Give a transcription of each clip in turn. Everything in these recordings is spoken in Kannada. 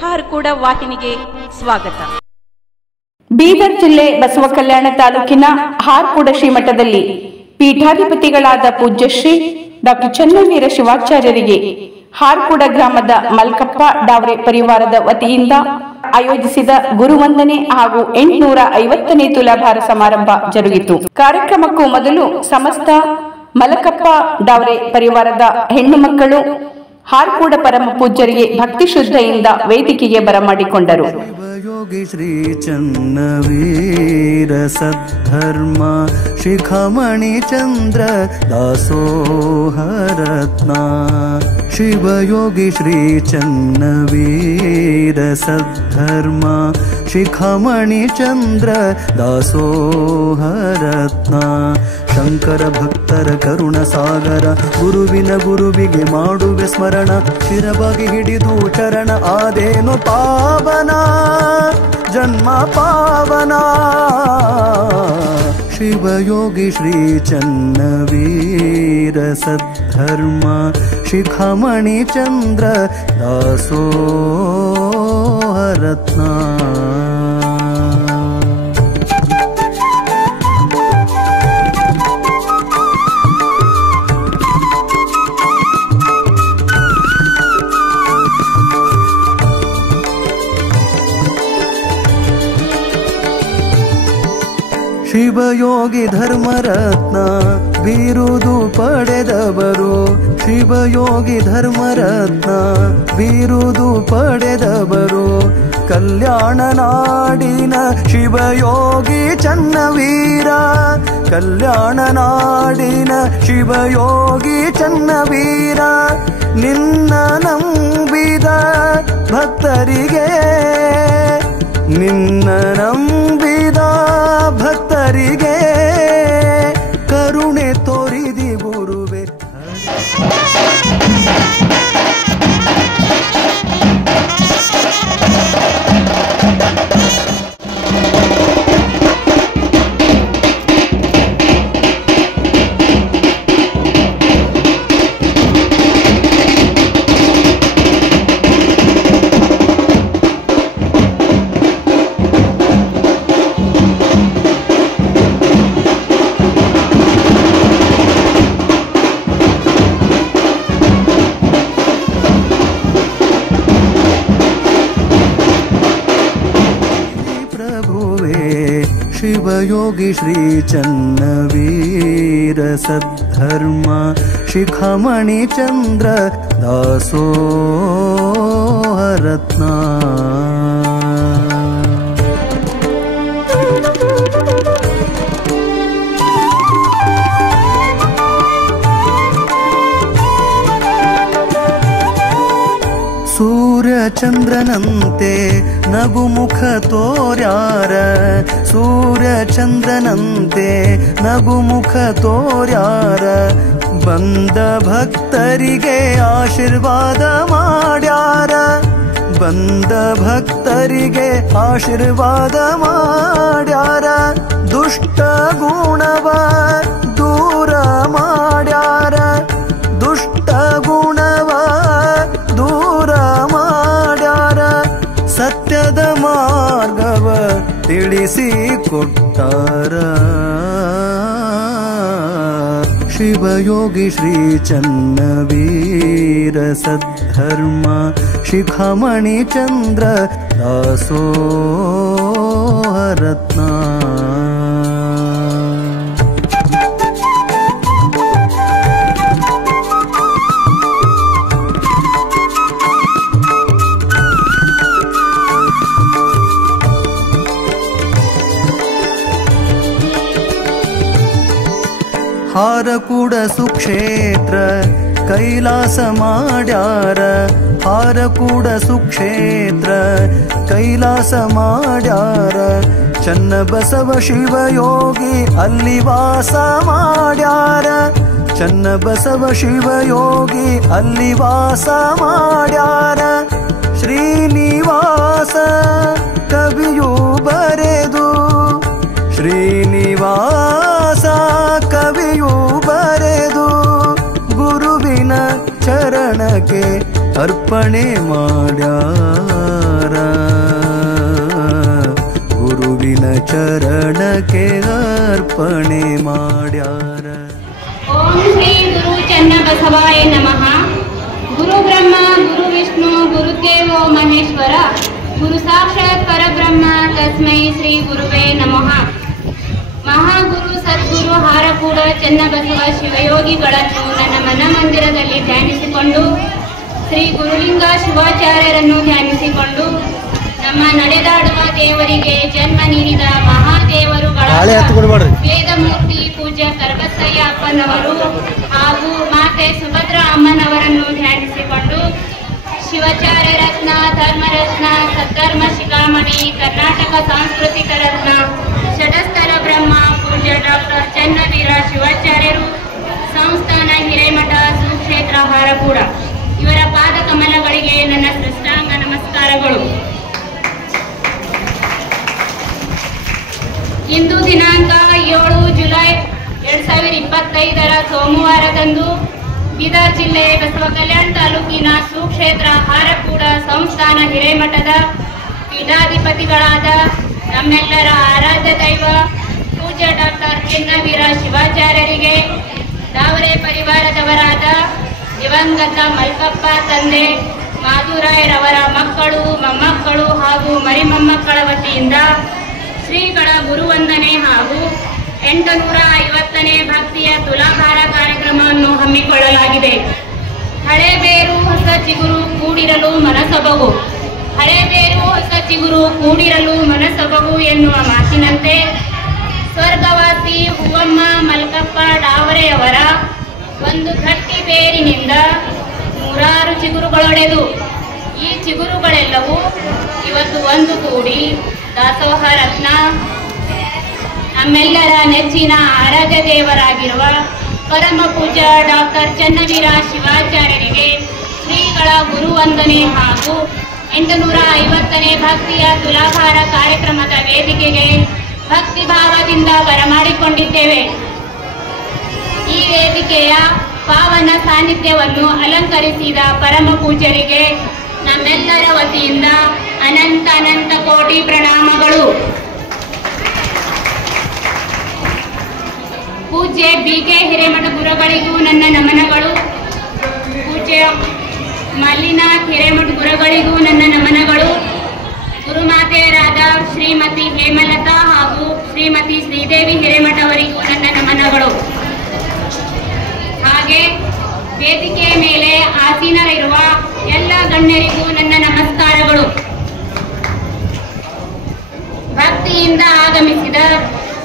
ಹಾರ್ಕೂಡ ವಾಹಿನಿಗೆ ಸ್ವಾಗತ. ಬೀದರ್ ಜಿಲ್ಲೆ ಬಸವ ಕಲ್ಯಾಣ ತಾಲೂಕಿನ ಹಾರ್ಕೂಡ ಶ್ರೀಮಠದಲ್ಲಿ ಪೀಠಾಧಿಪತಿಗಳಾದ ಪೂಜ್ಯ ಶ್ರೀ ಡಾಕ್ಟರ್ ಚನ್ನವೀರ ಶಿವಾಚಾರ್ಯರಿಗೆ ಹಾರ್ಕೂಡ ಗ್ರಾಮದ ಮಲ್ಕಪ್ಪ ಡಾವ್ರೆ ಪರಿವಾರದ ವತಿಯಿಂದ ಆಯೋಜಿಸಿದ ಗುರುವಂದನೆ ಹಾಗೂ 850ನೇ ತುಲಾಭಾರ ಸಮಾರಂಭ ಜರುಗಿತು. ಕಾರ್ಯಕ್ರಮಕ್ಕೂ ಮೊದಲು ಸಮಸ್ತ ಮಲಕಪ್ಪ ಡಾವ್ರೆ ಪರಿವಾರದ ಹೆಣ್ಣು ಮಕ್ಕಳು ಹಾರ್ಕೂಡ ಪರಮ ಪೂಜ್ಯರಿಗೆ ಭಕ್ತಿ ಶ್ರದ್ಧೆಯಿಂದ ವೇದಿಕೆಗೆ ಬರಮಾಡಿಕೊಂಡರು. ಯೋಗಿ ಶ್ರೀ ಚನ್ನವೀರ ಸದ್ಧರ್ಮ ಶಿಖಮಣಿ ಚಂದ್ರ ದಾಸೋಹರತ್ನ ಶಿವಯೋಗಿ ಶ್ರೀ ಚನ್ನವೀರ ಸದ್ಧರ್ಮ ಶಿಖಮಣಿ ಚಂದ್ರ ದಾಸೋಹರತ್ನ ಶಂಕರ ಭಕ್ತರ ಕರುಣ ಸಾಗರ ಗುರುವಿಗೆ ಮಾಡುವೆ ಸ್ಮರಣ ಶಿರವಾಗಿ ಹಿಡಿದು ಚರಣ ಆದೇನು ಪಾವನ ಜನ್ಮ ಪಾವನ ಶಿವಯೋಗಿ ಶ್ರೀ ಚನ್ನವೀರ ಸದ್ಧರ್ಮ ಶಿಖಮಣಿ ಚಂದ್ರ ದಾಸೋಹರತ್ನ ಶಿವಯೋಗಿ ಧರ್ಮರತ್ನ ಬಿರುದು ಪಡೆದವರು ಶಿವಯೋಗಿ ಧರ್ಮರತ್ನ ಬಿರುದು ಪಡೆದವರು ಕಲ್ಯಾಣ ನಾಡಿನ ಶಿವಯೋಗಿ ಚನ್ನವೀರ ಕಲ್ಯಾಣ ನಾಡಿನ ಶಿವಯೋಗಿ ಚನ್ನವೀರ ನಿನ್ನ ನಂಬಿದ ಭಕ್ತರಿಗೆ ನಿನ್ನ ನಂಬಿದ ಭಕ್ತರಿಗೆ ಕರುಣೆ ತೋರಿದಿ ಗುರುವೆ. ಶಿವಯೋಗಿ ಶ್ರೀ ಚನ್ನವೀರ ಸದ್ಧರ್ಮ ಶಿಖಮಣಿ ಚಂದ್ರ ದಾಸೋಹರತ್ನ ಸೂರ್ಯ ಚಂದ್ರನಂತೆ ನಗುಮುಖ ತೋರ್ಯಾರ ಸೂರ್ಯ ಚಂದ್ರನಂತೆ ನಗುಮುಖ ತೋರ್ಯಾರ ಬಂದ ಭಕ್ತರಿಗೆ ಆಶೀರ್ವಾದ ಮಾಡ್ಯಾರ ಬಂದ ಭಕ್ತರಿಗೆ ಆಶೀರ್ವಾದ ಮಾಡ್ಯಾರ ದುಷ್ಟ ಗುಣವ ದೂರ ಮಾಡ್ಯಾರ ದುಷ್ಟ ಗುಣವ ದೂರ ಮಾಡ್ಯಾರ ಸತ್ಯದ ಮಾರ್ಗವ ತಿಳಿಸಿ ಕೊಟ್ಟಾರ ಶಿವಯೋಗಿ ಶ್ರೀ ಚನ್ನವೀರ ಸದ್ಧರ್ಮ ಶಿಖಮಣಿ ಚಂದ್ರ ದಾಸೋಹರತ್ನ ಹಾರಕೂಡ ಸುಕ್ಷೇತ್ರ ಕೈಲಾಸ ಮಾಡ್ಯಾರ ಹಾರಕೂಡ ಸುಕ್ಷೇತ್ರ ಕೈಲಾಸ ಮಾಡ್ಯಾರ ಚನ್ನಬಸವ ಶಿವಯೋಗಿ ಅಲ್ಲಿ ವಾಸ ಮಾಡ್ಯಾರ ಚನ್ನಬಸವ ಶಿವಯೋಗಿ ಅಲ್ಲಿ ವಾಸ ಮಾಡ್ಯಾರ ಶ್ರೀನಿವಾಸ ಕವಿಯು ಬರೆದು ಶ್ರೀನಿವಾಸ ಕವಿಯು ಬರೆದು ಗುರುವಿನ ಚರಣಕ್ಕೆ ಅರ್ಪಣೆ ಮಾಡ್ಯಾರ ನಿನ್ನ ಚರಣಕ್ಕೆ ಅರ್ಪಣೆ ಮಾಡ್ಯಾರ. ಓಂ ಶ್ರೀ ಗುರು ಚನ್ನಬಸವಾಯ ನಮಃ. ಗುರು ಬ್ರಹ್ಮ ಗುರು ವಿಷ್ಣು ಗುರುದೇವೋ ಮಹೇಶ್ವರ ಗುರು ಸಾಕ್ಷಾತ್ ಪರಬ್ರಹ್ಮ ತಸ್ಮೈ ಶ್ರೀ ಗುರುವೇ ನಮಃ. ಮಹಾಗುರು ಸದ್ಗುರು ಹಾರಕೂಡ ಚನ್ನಬಸವ ಶಿವಯೋಗಿಗಳನ್ನು ನನ್ನ ಮನಮಂದಿರದಲ್ಲಿ ಧ್ಯಾನಿಸಿಕೊಂಡು ಶ್ರೀ ಗುರುಲಿಂಗ ಶಿವಾಚಾರ್ಯರನ್ನು ಧ್ಯಾನಿಸಿಕೊಂಡು ನಮ್ಮ ನಡೆದಾಡುವ ದೇವರಿಗೆ ಜನ್ಮ ನೀಡಿದ ಮಹಾದೇವರುಗಳಾದ ವೇದಮೂರ್ತಿ ಪೂಜ್ಯ ಕರ್ಬಸಯ್ಯ ಅಪ್ಪನವರು ಹಾಗೂ ಮಾತೆ ಸುಭದ್ರ ಅಮ್ಮನವರನ್ನು ಧ್ಯಾನಿಸಿಕೊಂಡು ಶಿವಾಚಾರ್ಯ ರತ್ನ ಧರ್ಮರತ್ನ ಸದ್ಧರ್ಮ ಶಿಖಾಮಣಿ ಕರ್ನಾಟಕ ಸಾಂಸ್ಕೃತಿಕ ರತ್ನ ಷಟಸ್ಥಲ ಬ್ರಹ್ಮ ಪೂಜ್ಯ ಡಾಕ್ಟರ್ ಚನ್ನವೀರ ಶಿವಾಚಾರ್ಯರು ಸಂಸ್ಥಾನ ಹಿರೇಮಠ ಸುಕ್ಷೇತ್ರ ಹಾರಕೂಡ ಇವರ ಪಾದ ಕಮಲಗಳಿಗೆ ನನ್ನ ಸಾಷ್ಟಾಂಗ ನಮಸ್ಕಾರಗಳು. ಇಂದು ದಿನಾಂಕ 7 ಜುಲೈ 2025 ಸೋಮವಾರದಂದು ಬೀದರ್ ಜಿಲ್ಲೆ ಬಸವ ಕಲ್ಯಾಣ ತಾಲೂಕಿನ ಸುಕ್ಷೇತ್ರ ಹಾರಕೂಡ ಸಂಸ್ಥಾನ ಹಿರೇಮಠದ ಪೀಠಾಧಿಪತಿಗಳಾದ ನಮ್ಮೆಲ್ಲರ ಆರಾಧ್ಯ ದೈವ ಪೂಜ್ಯ ಡಾಕ್ಟರ್ ಚನ್ನವೀರ ಶಿವಾಚಾರ್ಯರಿಗೆ ದಾವರೆ ಪರಿವಾರದವರಾದ ದಿವಂಗತ ಮಲ್ಕಪ್ಪ ತಂದೆ ಮಾಧುರಾಯರವರ ಮಕ್ಕಳು ಮೊಮ್ಮಕ್ಕಳು ಹಾಗೂ ಮರಿಮೊಮ್ಮಕ್ಕಳ ವತಿಯಿಂದ ಶ್ರೀಗಳ ಗುರುವಂದನೆ ಹಾಗೂ 850ನೇ ಭಕ್ತಿಯ ತುಲಾಭಾರ ಕಾರ್ಯಕ್ರಮವನ್ನು ಹಮ್ಮಿಕೊಳ್ಳಲಾಗಿದೆ. ಹಳೆ ಬೇರು ಹೊಸ ಚಿಗುರು ಕೂಡಿರಲು ಮನಸೊಬಗು, ಹಳೆ ಬೇರು ಹೊಸ ಚಿಗುರು ಕೂಡಿರಲು ಮನಸೊಬಗು ಎನ್ನುವ ಮಾತಿನಂತೆ ಸ್ವರ್ಗವಾಸಿ ಹೂವಮ್ಮ ಮಲ್ಕಪ್ಪ ಡಾವರೆಯವರ ಒಂದು ಗಟ್ಟಿ ಬೇರಿನಿಂದ 100 ಚಿಗುರುಗಳೊಡೆದು ಈ ಚಿಗುರುಗಳೆಲ್ಲವೂ ಇವತ್ತು ಒಂದು ಕೂಡಿ ದಾಸೋಹ ರತ್ನ ನಮ್ಮೆಲ್ಲರ ನೆಚ್ಚಿನ ಆರಾಧ್ಯ ದೇವರಾಗಿರುವ ಪರಮ ಪೂಜ್ಯ ಡಾಕ್ಟರ್ ಚನ್ನವೀರ ಶಿವಾಚಾರ್ಯರಿಗೆ ಶ್ರೀಗಳ ಗುರುವಂದನೆ ಹಾಗೂ 850ನೇ ಭಕ್ತಿಯ ತುಲಾಭಾರ ಕಾರ್ಯಕ್ರಮದ ವೇದಿಕೆಗೆ ಭಕ್ತಿ ಭಾವದಿಂದ ಬರಮಾಡಿಕೊಂಡಿದ್ದೇವೆ. ಈ ವೇದಿಕೆಯ ಪಾವನ ಸಾನ್ನಿಧ್ಯವನ್ನು ಅಲಂಕರಿಸಿದ ಪರಮ ಪೂಜ್ಯರಿಗೆ ನಮ್ಮೆಲ್ಲರ ವತಿಯಿಂದ ಅನಂತ ಅನಂತ ಕೋಟಿ ಪ್ರಣಾಮಗಳು. ಪೂಜ್ಯ BK ಹಿರೇಮಠ ಗುರುಗಳಿಗೂ ನನ್ನ ನಮನಗಳು. ಪೂಜ್ಯ ಮಲ್ಲಿನಾಥ್ ಹಿರೇಮಠ ಗುರುಗಳಿಗೂ ನನ್ನ ನಮನಗಳು. ಗುರುಮಾತೆಯರಾದ ಶ್ರೀಮತಿ ಹೇಮಲತಾ ಹಾಗೂ ಶ್ರೀಮತಿ ಶ್ರೀದೇವಿ ಹಿರೇಮಠ ಅವರಿಗೂ ನನ್ನ ನಮನಗಳು. ಹಾಗೆ ವೇದಿಕೆಯ ಮೇಲೆ ಆಸೀನರಿರುವ ಎಲ್ಲ ಗಣ್ಯರಿಗೂ ನನ್ನ ನಮಸ್ಕಾರಗಳು. ಭಕ್ತಿಯಿಂದ ಆಗಮಿಸಿದ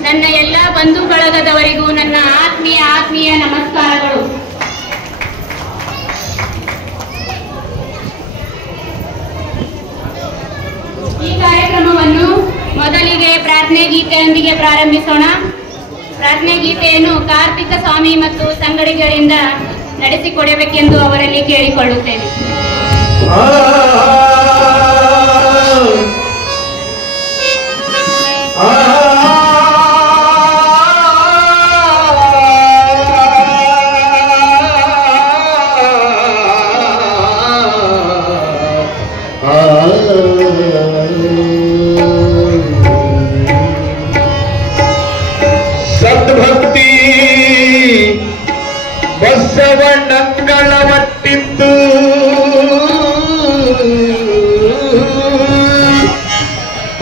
ನನ್ನ ಎಲ್ಲ ಬಂಧು ಬಳಗದವರಿಗೂ ನನ್ನ ಆತ್ಮೀಯ ನಮಸ್ಕಾರಗಳು. ಈ ಕಾರ್ಯಕ್ರಮವನ್ನು ಮೊದಲಿಗೆ ಪ್ರಾರ್ಥನೆ ಗೀತೆಯೊಂದಿಗೆ ಪ್ರಾರಂಭಿಸೋಣ. ಪ್ರಾರ್ಥನೆ ಗೀತೆಯನ್ನು ಕಾರ್ತಿಕ ಸ್ವಾಮಿ ಮತ್ತು ಸಂಗಡಿಗರಿಂದ ನಡೆಸಿಕೊಡಬೇಕೆಂದು ಅವರಲ್ಲಿ ಕೇಳಿಕೊಳ್ಳುತ್ತೇನೆ. ಸದ್ಭಕ್ತಿ ಬಸವಣ್ಣಂಗಳ ಒಟ್ಟಿದ್ದು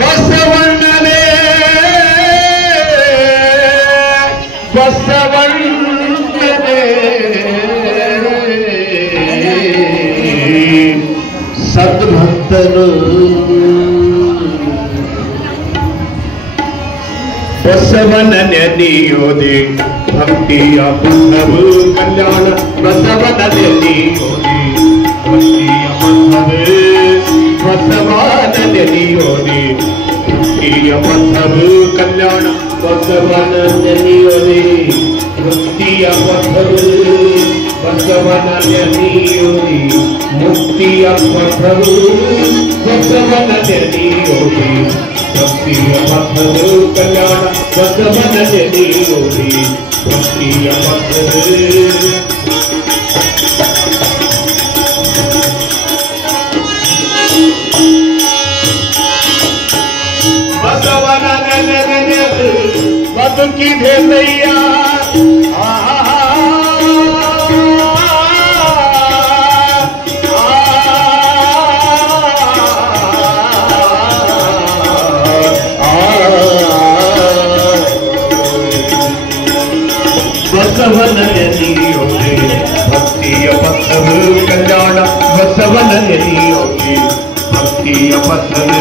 ಬಸವಣ್ಣನೇ ಬಸವಣ್ಣನೇ ಸದ್ಭಕ್ತನು ಬಸವನ ನೆನೆಯೋದೆ ಭಕ್ತಿಯ ಬಂಧವು ಕಲ್ಯಾಣ ಬಸವನ ನೆನೆಯೋದೆ ಭಕ್ತಿಯ ಬಂಧವೇ ಬಸವನ ನೆನೆಯೋದೆ ಭಕ್ತಿಯ ಬಂಧವು ಕಲ್ಯಾಣ ಬಸವನ ನೆನೆಯೋದೆ ಭಕ್ತಿಯ ಬಂಧವು ಬಸವನ ನೆನೆಯೋದೆ ಮುಕ್ತಿಯ ಬಂಧವು ಬಸವನ ನೆನೆಯೋದೆ ಭಕ್ತಿಯ ಬಂಧವು ಕಲ್ಯಾಣ ಬಸವನ ನೆನೆಯೋದೆ ಭಕ್ತಿಯ ಬಂಧವು ಬಸವನ ನೆನೆ ಬದುಕಿದೆ ನಯ್ಯ ಬಸವನ ನೆನೆಯೋದೆ ಭಕ್ತಿಯ ಪಥವು ಕಲ್ಯಾಣ ಬಸವನ ನೆನೆಯೋದೆ ಭಕ್ತಿಯ ಪಥವು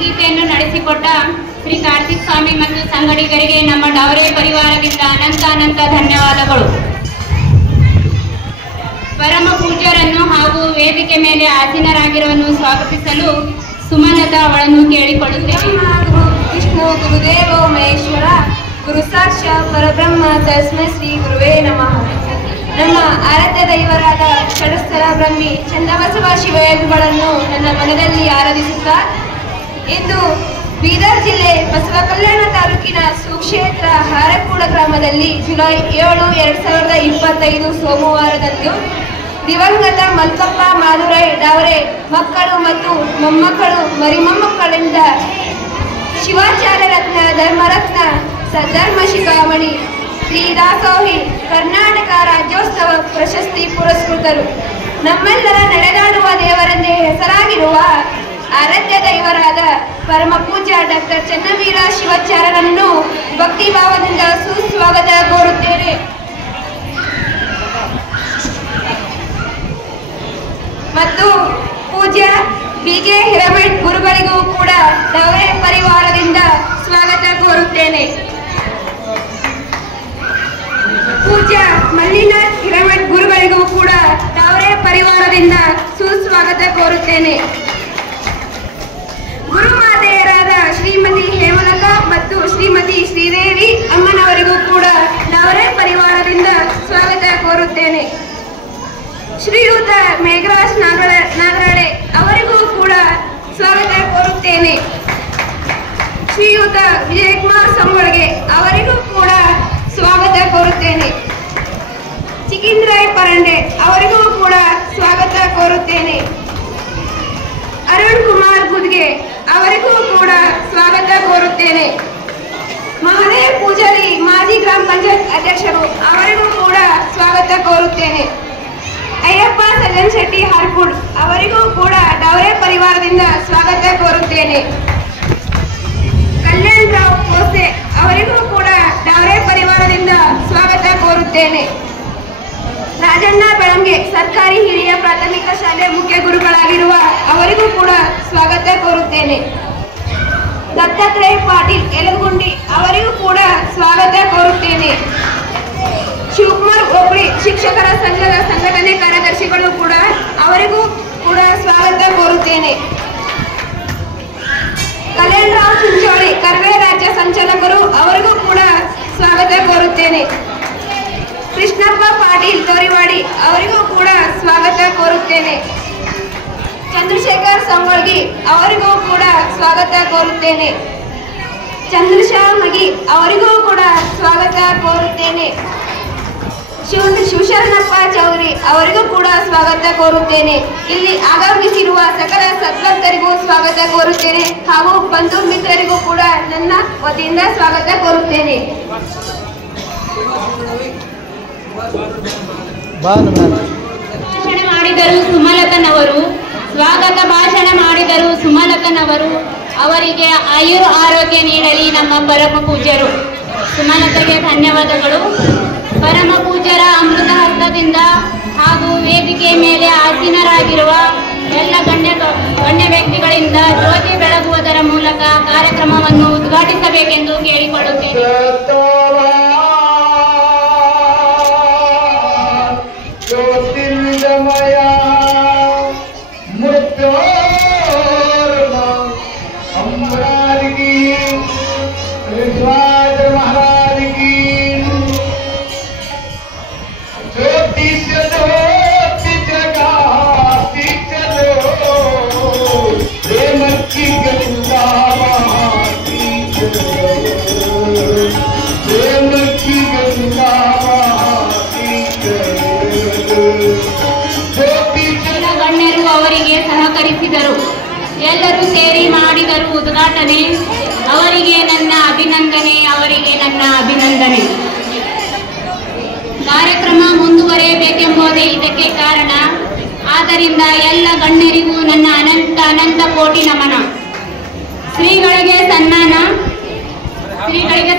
ಗೀತೆಯನ್ನು ನಡೆಸಿಕೊಟ್ಟ ಶ್ರೀ ಕಾರ್ತಿಕ್ ಸ್ವಾಮಿ ಮತ್ತು ಸಂಗಡಿಗರಿಗೆ ನಮ್ಮ ಡವರೆ ಪರಿವಾರದಿಂದ ಅನಂತ ಧನ್ಯವಾದಗಳು. ಪರಮ ಪೂಜ್ಯರನ್ನು ಹಾಗೂ ವೇದಿಕೆ ಮೇಲೆ ಆಸೀನರಾಗಿರುವನ್ನು ಸ್ವಾಗತಿಸಲು ಸುಮಲತಾ ಅವಳನ್ನು ಕೇಳಿಕೊಳ್ಳುತ್ತೇವೆ. ವಿಷ್ಣು ಗುರುದೇವೋ ಮಹೇಶ್ವರ ಗುರು ಸಾಕ್ಷಾತ್ ಪರಬ್ರಹ್ಮ ತಸ್ಮೈ ಶ್ರೀ ಗುರುವೇ ನಮಃ. ನಮ್ಮ ಆರಾಧ್ಯ ದೈವರಾದ ಷಡಸ್ಥಲ ಬ್ರಹ್ಮಿ ಚನ್ನಬಸವ ಶಿವಯೋಗಿಗಳನ್ನು ನನ್ನ ಮನದಲ್ಲಿ ಆರಾಧಿಸುತ್ತಾ ಇಂದು ಬೀದರ್ ಜಿಲ್ಲೆ ಬಸವ ಕಲ್ಯಾಣ ತಾಲೂಕಿನ ಸುಕ್ಷೇತ್ರ ಹಾರಕೂಡ ಗ್ರಾಮದಲ್ಲಿ ಜುಲೈ 7, 2025 ಸೋಮವಾರದಂದು ದಿವಂಗತ ಮಲ್ಕಪ್ಪ ಮಾದುರೈ ಡಾವರೆ ಮಕ್ಕಳು ಮತ್ತು ಮೊಮ್ಮಕ್ಕಳು ಮರಿಮೊಮ್ಮಕ್ಕಳಿಂದ ಶಿವಾಚಾರ್ಯ ರತ್ನ ಧರ್ಮರತ್ನ ಸದ್ಧರ್ಮ ಶಿಖಾಮಣಿ ಶ್ರೀ ದಾಸೋಹಿ ಕರ್ನಾಟಕ ರಾಜ್ಯೋತ್ಸವ ಪ್ರಶಸ್ತಿ ಪುರಸ್ಕೃತರು. ನಮ್ಮೆಲ್ಲರ ನಡೆದಾಡುವ ದೇವರೆಂದೇ ಹೆಸರಾಗಿರುವ ಆರಾಧ್ಯ ದೈವರಾದ ಪರಮ ಪೂಜ್ಯ ಡಾಕ್ಟರ್ ಚನ್ನವೀರ ಶಿವಾಚಾರ್ಯರನ್ನು ಭಕ್ತಿ ಭಾವದಿಂದ ಸುಸ್ವಾಗತ ಕೋರುತ್ತೇನೆ. ಮತ್ತು ಪೂಜ್ಯ ಬಿಜೆ ಹಿರಮಠ್ ಗುರುಗಳಿಗೂ ಕೂಡ ಡವರೆ ಪರಿವಾರದಿಂದ ಸ್ವಾಗತ ಕೋರುತ್ತೇನೆ. ಪೂಜ್ಯ ಮಲ್ಲಿನಾಥ್ ಹಿರಮಠ್ ಗುರುಗಳಿಗೂ ಕೂಡ ಡವರೆ ಪರಿವಾರದಿಂದ ಸುಸ್ವಾಗತ ಕೋರುತ್ತೇನೆ. ಗುರುಮಾತೆಯರಾದ ಶ್ರೀಮತಿ ಹೇಮಲತಾ ಮತ್ತು ಶ್ರೀಮತಿ ಶ್ರೀದೇವಿ ಅಮ್ಮನವರಿಗೂ ಕೂಡ ಡವರೆ ಪರಿವಾರದಿಂದ ಸ್ವಾಗತ ಕೋರುತ್ತೇನೆ. ಶ್ರೀಯುತ ಮೇಘರಾಜ್ ನಾಗರಾಡೆ ಅವರಿಗೂ ಕೂಡ ಸ್ವಾಗತ ಕೋರುತ್ತೇನೆ. ಶ್ರೀಯುತ ವಿಜಯಕುಮಾರ್ ಸಂಬಳಗೆ ಅವರಿಗೂ ಕೂಡ ಸ್ವಾಗತ ಕೋರುತ್ತೇನೆ. ಚಿಕಿಂದ್ರಾಯ್ ಪರಂಡೆ ಅವರಿಗೂ ಕೂಡ ಸ್ವಾಗತ ಕೋರುತ್ತೇನೆ. ಅರುಣ್ ಕುಮಾರ್ ಗುದ್ಗೆ ಅವರಿಗೂ ಕೂಡ ಸ್ವಾಗತ ಕೋರುತ್ತೇನೆ. ಮಹದೇವ್ ಪೂಜಾರಿ ಮಾಜಿ ಗ್ರಾಮ ಪಂಚಾಯತ್ ಅಧ್ಯಕ್ಷರು ಅವರಿಗೂ ಕೂಡ ಸ್ವಾಗತ ಕೋರುತ್ತೇನೆ. ಅಯ್ಯಪ್ಪ ಸಜ್ಜನ್ ಶೆಟ್ಟಿ ಹಾರ್ಕುಡ್ ಅವರಿಗೂ ಕೂಡ ಡವರೆ ಪರಿವಾರದಿಂದ ಸ್ವಾಗತ ಕೋರುತ್ತೇನೆ. ಕಲ್ಯಾಣ್ ರಾವ್ ಕೋಸೆ ಅವರಿಗೂ ಕೂಡ ಡವರೆ ಪರಿವಾರದಿಂದ ಸ್ವಾಗತ ಕೋರುತ್ತೇನೆ. ರಾಜಣ್ಣ ಬೆಳಂಗೆ ಸರ್ಕಾರಿ ಹಿರಿಯ ಪ್ರಾಥಮಿಕ ಶಾಲೆ ಮುಖ್ಯ ಗುರುಗಳಾಗಿರುವ ಅವರಿಗೂ ಕೂಡ ಸ್ವಾಗತ ಕೋರುತ್ತೇನೆ. ದತ್ತಾತ್ರೇಯ ಪಾಟೀಲ್ ಯಲಗುಂಡಿ ಅವರಿಗೂ ಕೂಡ ಸ್ವಾಗತ ಕೋರುತ್ತೇನೆ. ಶಿವಕುಮಾರ್ ಓಬಳಿ ಶಿಕ್ಷಕರ ಸಂಘದ ಸಂಘಟನೆ ಕಾರ್ಯದರ್ಶಿಗಳು ಕೂಡ ಅವರಿಗೂ ಕೂಡ ಸ್ವಾಗತ ಕೋರುತ್ತೇನೆ. ಕಲ್ಯಾಣ್ ರಾವ್ ಚಿಂಚೋಳಿ ಕರ್ವೆ ರಾಜ್ಯ ಸಂಚಾಲಕರು ಅವರಿಗೂ ಕೂಡ ಸ್ವಾಗತ ಕೋರುತ್ತೇನೆ. ಕೃಷ್ಣಪ್ಪ ಪಾಟೀಲ್ ತೋರಿವಾಡಿ ಅವರಿಗೂ ಕೂಡ ಸ್ವಾಗತ ಕೋರುತ್ತೇನೆ. ಚಂದ್ರಶೇಖರ್ ಸಂಗೊಳ್ಗಿ ಅವರಿಗೂ ಕೂಡ ಸ್ವಾಗತ ಕೋರುತ್ತೇನೆ. ಚಂದ್ರಶಾ ಮಗಿ ಅವರಿಗೂ ಕೂಡ ಸ್ವಾಗತ ಕೋರುತ್ತೇನೆ. ಶಿವಶರಣಪ್ಪ ಚೌರಿ ಅವರಿಗೂ ಕೂಡ ಸ್ವಾಗತ ಕೋರುತ್ತೇನೆ. ಇಲ್ಲಿ ಆಗಮಿಸಿರುವ ಸಕಲ ಸದ್ಭಕ್ತರಿಗೂ ಸ್ವಾಗತ ಕೋರುತ್ತೇನೆ ಹಾಗೂ ಬಂಧು ಮಿತ್ರರಿಗೂ ಕೂಡ ನನ್ನ ವತಿಯಿಂದ ಸ್ವಾಗತ ಕೋರುತ್ತೇನೆ. ಭಾಷಣ ಮಾಡಿದರು ಸುಮಲತನವರು. ಸ್ವಾಗತ ಭಾಷಣ ಮಾಡಿದರು ಸುಮಲತನವರು. ಅವರಿಗೆ ಆರೋಗ್ಯ ನೀಡಲಿ ನಮ್ಮ ಪರಮ ಪೂಜ್ಯರು. ಸುಮಲತೆಗೆ ಧನ್ಯವಾದಗಳು. ಪರಮ ಪೂಜ್ಯರ ಅಮೃತ ಹಸ್ತದಿಂದ ಹಾಗೂ ವೇದಿಕೆ ಮೇಲೆ ಆಸೀನರಾಗಿರುವ ಎಲ್ಲ ಗಣ್ಯ ವ್ಯಕ್ತಿಗಳಿಂದ ಜ್ಯೋತಿ ಬೆಳಗುವುದರ ಮೂಲಕ ಕಾರ್ಯಕ್ರಮವನ್ನು ಉದ್ಘಾಟಿಸಬೇಕೆಂದು ಕೇಳಿಕೊಳ್ಳುತ್ತೇನೆ. ಗಣ್ಯರು ಅವರಿಗೆ ಸಹಕರಿಸಿದರು. ಎಲ್ಲರೂ ಸೇರಿ ಮಾಡಿದರು ಉದ್ಘಾಟನೆ. ಅವರಿಗೆ ನನ್ನ ಅಭಿನಂದನೆ. ಕಾರ್ಯಕ್ರಮ ಮುಂದುವರೆಯಬೇಕೆಂಬುದೇ ಇದಕ್ಕೆ ಕಾರಣ. ಆದ್ದರಿಂದ ಎಲ್ಲ ಗಣ್ಯರಿಗೂ ನನ್ನ ಅನಂತ ಕೋಟಿ ನಮನ. ಶ್ರೀಗಳಿಗೆ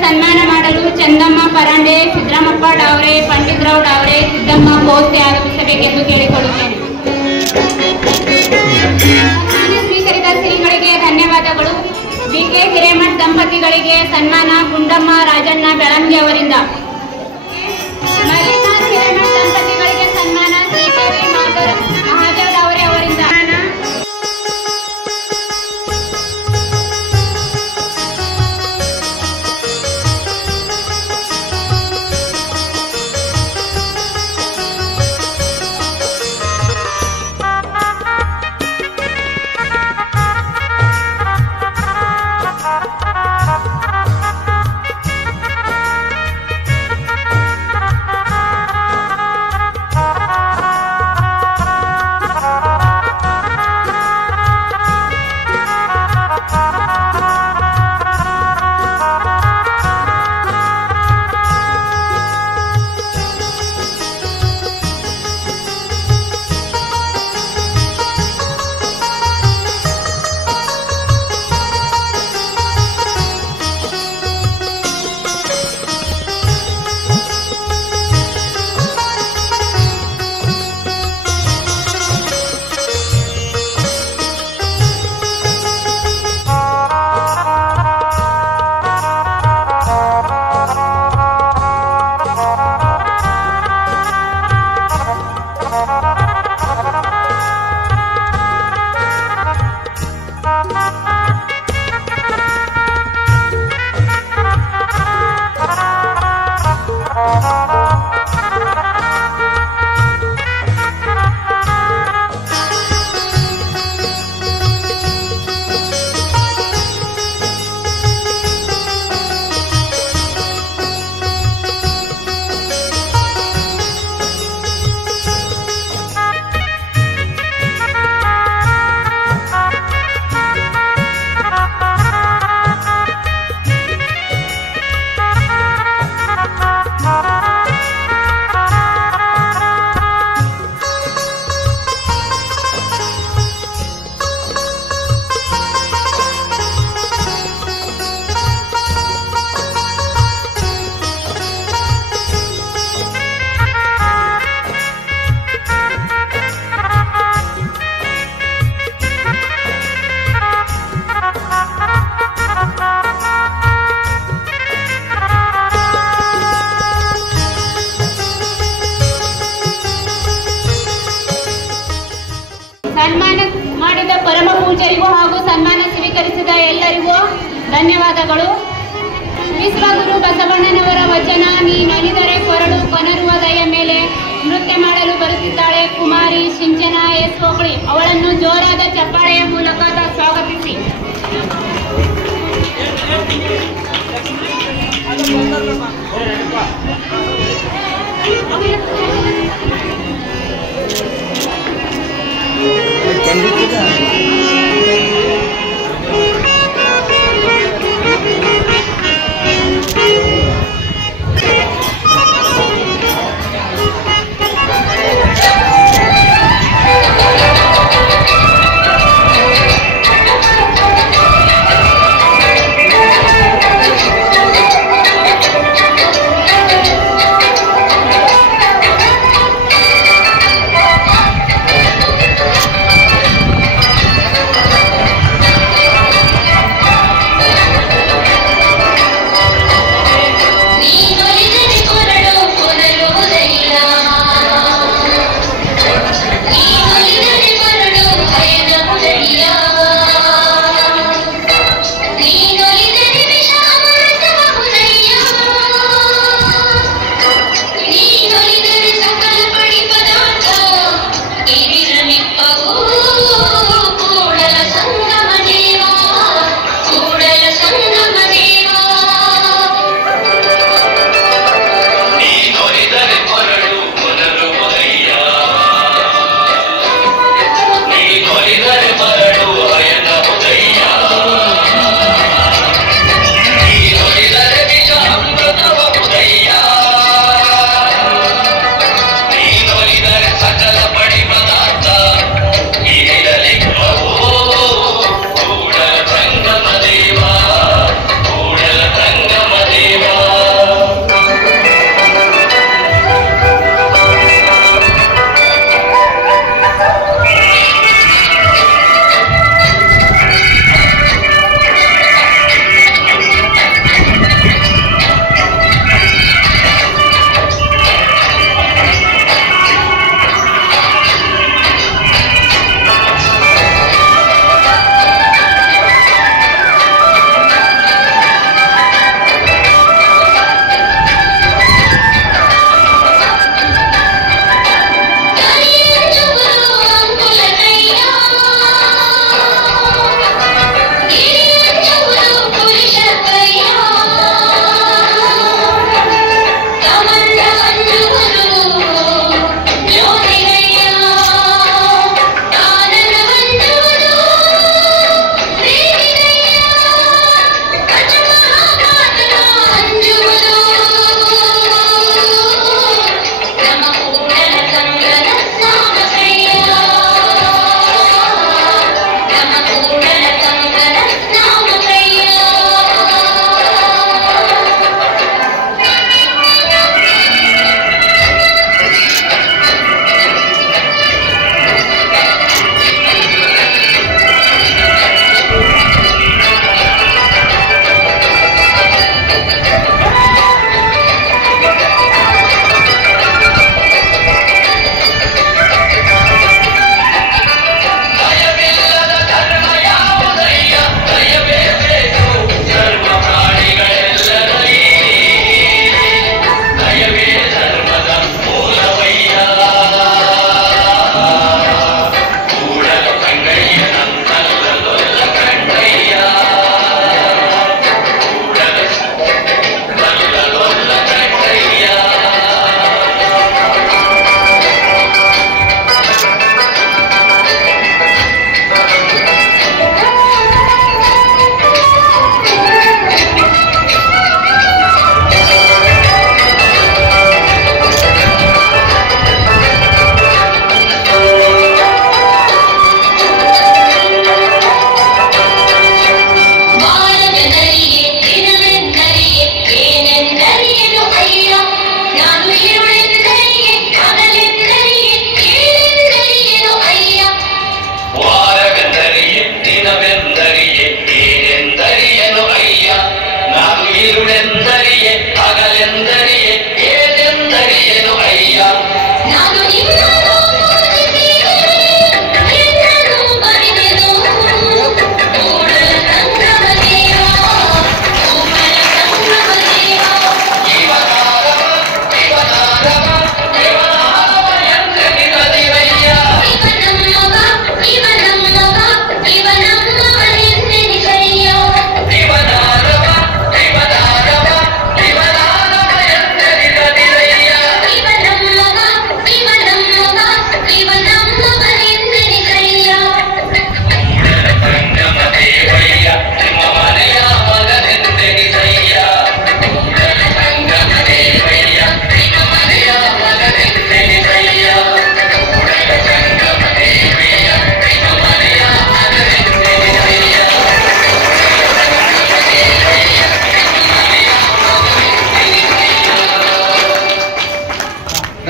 ಸನ್ಮಾನ ಮಾಡಲು ಚಂದಮ್ಮ ಪರಾಂಡೆ, ಸಿದ್ದರಾಮಪ್ಪ ಡಾವ್ರೆ, ಪಂಡಿತರಾವ್ ಡಾವ್ರೆ, ಸಿದ್ದಮ್ಮ ಬೋಸೆ ಆಗಮಿಸಬೇಕೆಂದು ಕೇಳಿಕೊಳ್ಳುತ್ತೇನೆ. ಸನ್ಮಾನ ಸ್ವೀಕರಿಸಿದ ಶ್ರೀಗಳಿಗೆ ಧನ್ಯವಾದಗಳು. ಬಿಕೆ ಹಿರೇಮಠ್ ದಂಪತಿಗಳಿಗೆ ಸನ್ಮಾನ ಗುಂಡಮ್ಮ ರಾಜಣ್ಣ ಬೆಳಂಗಿ ಅವರಿಂದ. ಮಲ್ಲಿನಾಥ್ ಹಿರೇಮಠ್ ದಂಪತಿಗಳಿಗೆ ಸನ್ಮಾನ ಶ್ರೀದೇವಿ ಮಹಾದೇವ್ ಡಾವ್ರೆ ಅವರಿಂದ. ಸನ್ಮಾನ ಮಾಡಿದ ಪರಮ ಪೂಜ್ಯರಿಗೂ ಹಾಗೂ ಸನ್ಮಾನ ಸ್ವೀಕರಿಸಿದ ಎಲ್ಲರಿಗೂ ಧನ್ಯವಾದಗಳು. ವಿಶ್ವಗುರು ಬಸವಣ್ಣನವರ ವಚನ, ನೀನನಿದರೆ ಕೊರಡು ಕೊನರುವ ದಯ ಮೇಲೆ ನೃತ್ಯ ಮಾಡಲು ಬರುತ್ತಿದ್ದಾಳೆ ಕುಮಾರಿ ಸಿಂಚನ ಎಸ್ ಹೋಬಳಿ. ಅವಳನ್ನು ಜೋರಾದ ಚಪ್ಪಾಳೆಯ ಮೂಲಕ ಸ್ವಾಗತಿಸಿ.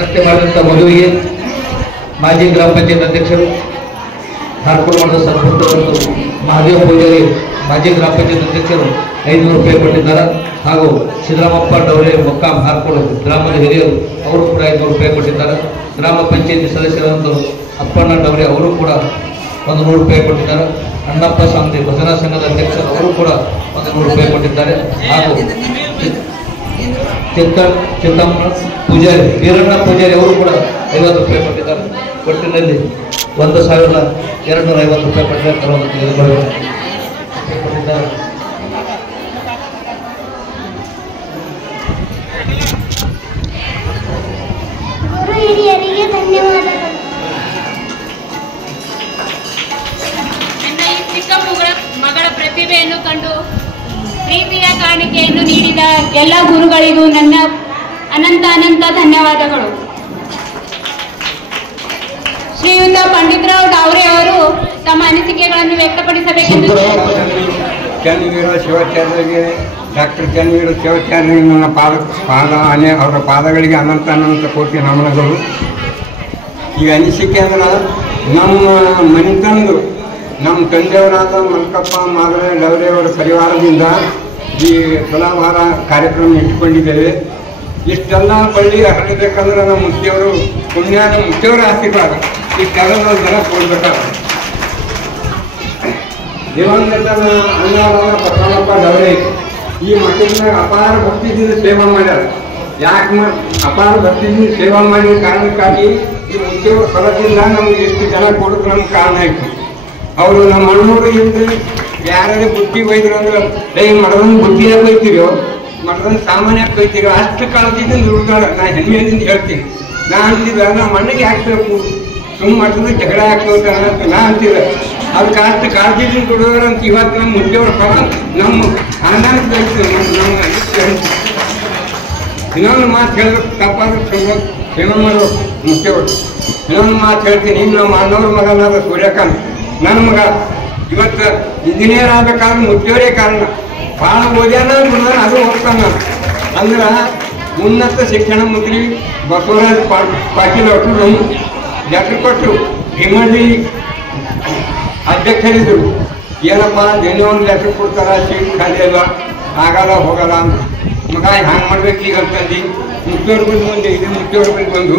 ವ್ಯವಸ್ಥೆ ಮಾಡಿದಂಥ ಮದುವೆಗೆ ಮಾಜಿ ಗ್ರಾಮ ಪಂಚಾಯತ್ ಅಧ್ಯಕ್ಷರು ಹಾರ್ಕೋಡ್ ಮಠದ ಸರ್ಪಂಚರು ಮಹಾದೇವ ಪೂಜಾರಿ ಮಾಜಿ ಗ್ರಾಮ ಪಂಚಾಯತ್ ಅಧ್ಯಕ್ಷರು 500 ರೂಪಾಯಿ ಕೊಟ್ಟಿದ್ದಾರೆ. ಹಾಗೂ ಸಿದ್ದರಾಮಪ್ಪ ಡೌರೆ ಮೊಕ್ಕಾಂ ಹಾರ್ಕೋಡ್ ಗ್ರಾಮದ ಹಿರಿಯರು ಅವರು ಕೂಡ 500 ರೂಪಾಯಿ ಕೊಟ್ಟಿದ್ದಾರೆ. ಗ್ರಾಮ ಪಂಚಾಯತಿ ಸದಸ್ಯರಾದಂಥ ಅಪ್ಪಣ್ಣ ಡೌರೆ ಅವರು ಕೂಡ 100 ರೂಪಾಯಿ ಕೊಟ್ಟಿದ್ದಾರೆ. ಅಣ್ಣಪ್ಪ ಸ್ವಾಮಿ ಭಜನಾ ಸಂಘದ ಅಧ್ಯಕ್ಷರು ಅವರು ಕೂಡ 100 ರೂಪಾಯಿ ಕೊಟ್ಟಿದ್ದಾರೆ. ಹಾಗೂ ಚಿತ್ತಮ್ಮ ಪೂಜಾರಿ ವೀರಣ್ಣ ಪೂಜಾರಿ ಅವರು ಕೂಡ 50 ರೂಪಾಯಿ ಕೊಟ್ಟಿದ್ದಾರೆ. ಒಟ್ಟಿನಲ್ಲಿ 1,250 ರೂಪಾಯಿ ಪಟ್ಟಿದ್ದಾರೆ ಕೊಟ್ಟಿದ್ದಾರೆ. ಗುರು ಹಿರಿಯರಿಗೆ ಧನ್ಯವಾದಗಳು. ನನ್ನ ಈ ಚಿಕ್ಕ ಮಗಳ ಪ್ರತಿಭೆಯನ್ನು ಕಂಡು ಪ್ರೀತಿಯ ಕಾಣಿಕೆಯನ್ನು ನೀಡಿದ ಎಲ್ಲ ಗುರುಗಳಿಗೂ ನನ್ನ ಅನಂತ ಧನ್ಯವಾದಗಳು. ಶ್ರೀಯುತ ಪಂಡಿತರಾವ್ ಡಾವ್ರೆ ಅವರು ತಮ್ಮ ಅನಿಸಿಕೆಗಳನ್ನು ವ್ಯಕ್ತಪಡಿಸಬೇಕೆಂದು ಚನ್ನವೀರ ಶಿವಾಚಾರ್ಯರಿಗೆ ಡಾಕ್ಟರ್ ಚನ್ನವೀರ ಶಿವಾಚಾರ್ಯರಿಗೆ ನನ್ನ ಅವರ ಪಾದಗಳಿಗೆ ಅನಂತ ಕೋಟಿ ನಮನಗಳು. ಈ ಅನಿಸಿಕೆ ಅಂದ್ರೆ ನಮ್ಮ ಮನೆತಂದು ನಮ್ಮ ತಂದೆಯವರಾದ ಮಲ್ಕಪ್ಪ ಮಾದರ ಡವರೆಯವರ ಪರಿವಾರದಿಂದ ಈ ತುಲಾಭಾರ ಕಾರ್ಯಕ್ರಮ ಇಟ್ಟುಕೊಂಡಿದ್ದೇವೆ. ಇಷ್ಟೆಲ್ಲ ಬಳ್ಳಿ ಹರಡಬೇಕಂದ್ರೆ ನಮ್ಮ ಮುತ್ತಿಯವರು ನಮ್ಮ ಮುತ್ತಿಯವರ ಆಶೀರ್ವಾದ ಇಷ್ಟೆಲ್ಲ ನಾವು ಜನ ಕೊಡ್ಬೇಕಾದ್ರೆ ದಿವಂಗತ ಅಣ್ಣವರಾದ ಬಸವಪ್ಪ ಡವರೆ ಈ ಮಠದ ಅಪಾರ ಭಕ್ತಿಯಿಂದ ಸೇವಾ ಮಾಡ್ಯಾರ. ಯಾಕೆ ಅಪಾರ ಭಕ್ತಿಯಿಂದ ಸೇವಾ ಮಾಡಿದ ಕಾರಣಕ್ಕಾಗಿ ಈ ಮುತ್ತಿಯವರ ಹೊರದಿಂದ ನಮ್ಗೆ ಎಷ್ಟು ಜನ ಕೊಡೋದು ನಮ್ಗೆ ಕಾರಣ ಆಯಿತು. ಅವರು ನಮ್ಮ ಅಣ್ಣವರು ಇದ್ದು ಯಾರೇ ಬುದ್ಧಿ ಬೈದ್ರು ಅಂದ್ರೆ ಮಠದೊಂದು ಬುದ್ಧಿಯಾಗಿ ಬೈತೀರೋ ಮಠದೊಂದು ಸಾಮಾನ್ಯವಾಗಿ ಬೈತೀರೋ ಅಷ್ಟು ಕಾಳಜಿಯಿಂದ ದುಡ್ದಾಳ. ನಾನು ಹೆಮ್ಮೆಯಿಂದ ಹೇಳ್ತೀನಿ. ನಾ ಅಂತಿದ್ದ ನಮ್ಮ ಅಣ್ಣಗೆ ಹಾಕ್ಬೇಕು ಸುಮ್ಮ ಮಠದ ಜಗಳ ಹಾಕ್ಬೇಕು ನಾ ಅಂತಿದ್ದೆ. ಅದಕ್ಕೆ ಅಷ್ಟು ಕಾಳಜಿದಿಂದ ದುಡಿದವ್ರು ಅಂತ ಇವತ್ತು ನಮ್ಮ ಮುಖ್ಯವ್ರ ಪರ ನಮ್ಮ ಆನಂದ ಬೈತೀವಿ. ಇನ್ನೊಂದು ಮಾತು ಹೇಳಬೇಕು ತಪ್ಪಾದ್ರೆ ಕ್ಷಮ ಮಾಡೋ ಮುಖ್ಯವರು. ಇನ್ನೊಂದು ಮಾತು ಹೇಳ್ತೀನಿ. ನಮ್ಮ ಅಣ್ಣವ್ರ ಮಗನಾದ ಸೂರ್ಯಕಾಂತ್ ನನ್ನ ಮಗ ಇವತ್ತು ಇಂಜಿನಿಯರ್ ಆಗ್ಬೇಕಾದ್ರೆ ಮುಖ್ಯವರೇ ಕಾರಣ. ಭಾಳ ಓದ್ಯಾನ ಅದು ಹೋಗ್ತಾನ ಅಂದ್ರೆ ಉನ್ನತ ಶಿಕ್ಷಣ ಮಂತ್ರಿ ಬಸವರಾಜ್ ಪಾಟೀಲ್ ಅವರು ನಮ್ಮ ಲೆಟ್ರ್ ಕೊಟ್ಟರು. ಹಿಮಡಿ ಅಧ್ಯಕ್ಷರಿದ್ದರು. ಏನಪ್ಪ ದಿನ ಒಂದು ಲೆಟ್ರ್ ಕೊಡ್ತಾರ ಸೀಟ್ ಖಾಲಿ ಅಲ್ಲ ಆಗಲ್ಲ ಹೋಗಲ್ಲ ಅಂತ. ಮಗ ಹ್ಯಾಂಗೆ ಮಾಡ್ಬೇಕು ಈಗ ಅಂತಂದು ಮುಖ್ಯವ್ರ ಬಂದು ಬಂದು ಇದು ಮುಖ್ಯವ್ರ ಬಂದು ಬಂದು